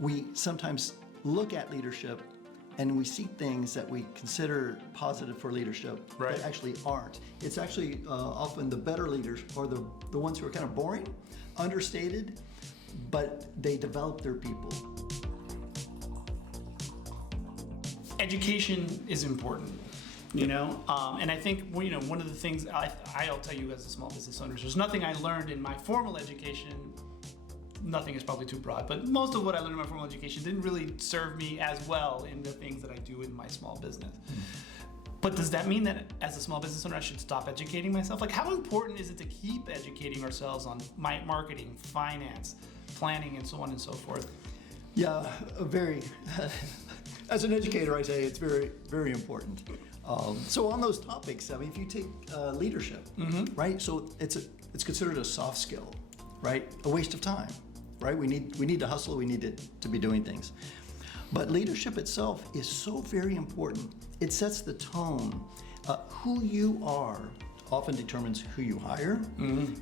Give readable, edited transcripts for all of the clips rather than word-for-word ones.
We sometimes look at leadership and we see things that we consider positive for leadership Right. that actually aren't. It's actually often the better leaders or the ones who are kind of boring, understated, but they develop their people. Education is important, and I think one of the things I'll tell you as a small business owner, there's nothing I learned in my formal education. Nothing is probably too broad, but most of what I learned in my formal education didn't really serve me as well in the things that I do in my small business. But does that mean that as a small business owner, I should stop educating myself? Like, how important is it to keep educating ourselves on marketing, finance, planning, and so on and so forth? Yeah, very. As an educator, I say it's very, very important. So on those topics, I mean, if you take leadership, right? So it's considered a soft skill, right? A waste of time, right? We need to hustle. We need to be doing things. But leadership itself is so very important. It sets the tone. Who you are often determines who you hire,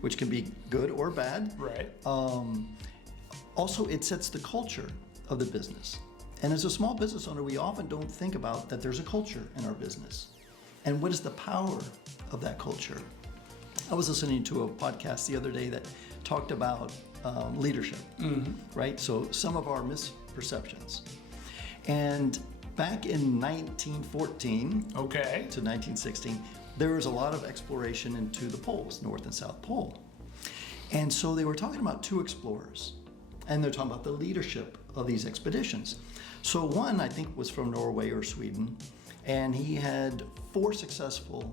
which can be good or bad. Right. Also, it sets the culture of the business. And as a small business owner, we often don't think about that there's a culture in our business. And what is the power of that culture? I was listening to a podcast the other day that talked about leadership, right? So some of our misperceptions. And back in 1914 to 1916, there was a lot of exploration into the poles, North and South Pole. And so they were talking about two explorers, and they're talking about the leadership of these expeditions. So one, I think, was from Norway or Sweden, and he had 4 successful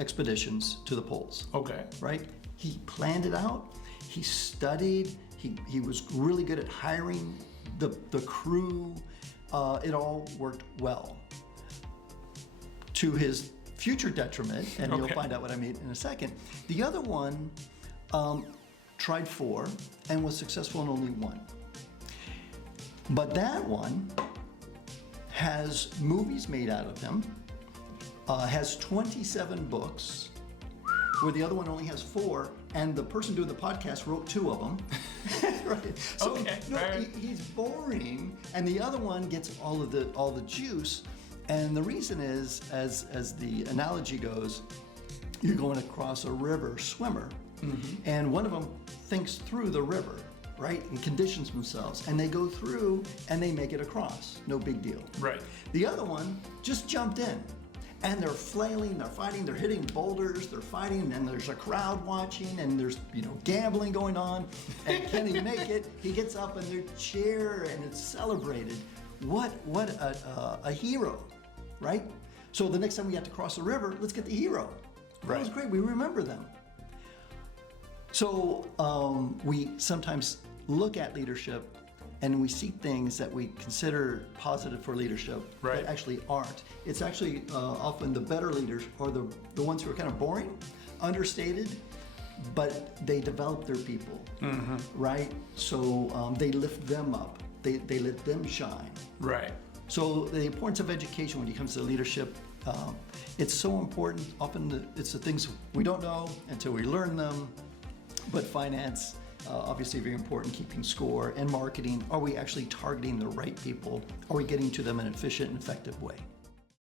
expeditions to the poles. Okay. Right? He planned it out. He studied. He was really good at hiring the crew. It all worked well. To his future detriment, and you'll find out what I mean in a second, the other one tried 4 and was successful in only 1. But that one has movies made out of him, has 27 books, where the other one only has 4, and the person doing the podcast wrote 2 of them. Right? So he's boring, and the other one gets all the juice. And the reason is, as the analogy goes, you're going across a river swimmer, and one of them thinks through the river, right, and conditions themselves, and they go through and they make it across. No big deal. Right. The other one just jumped in, and they're flailing, they're fighting, they're hitting boulders, they're fighting, and there's a crowd watching, and there's gambling going on. And can he make it? He gets up and they cheer, and it's celebrated. What a hero, right? So the next time we have to cross the river, let's get the hero. That was great. We remember them. So we sometimes look at leadership and we see things that we consider positive for leadership that actually aren't. It's actually often the better leaders or the ones who are kind of boring, understated, but they develop their people, right? So they lift them up. They let them shine. Right. So the importance of education when it comes to leadership, it's so important. Often it's the things we don't know until we learn them. But finance, obviously very important, keeping score, and marketing. Are we actually targeting the right people? Are we getting to them in an efficient and effective way?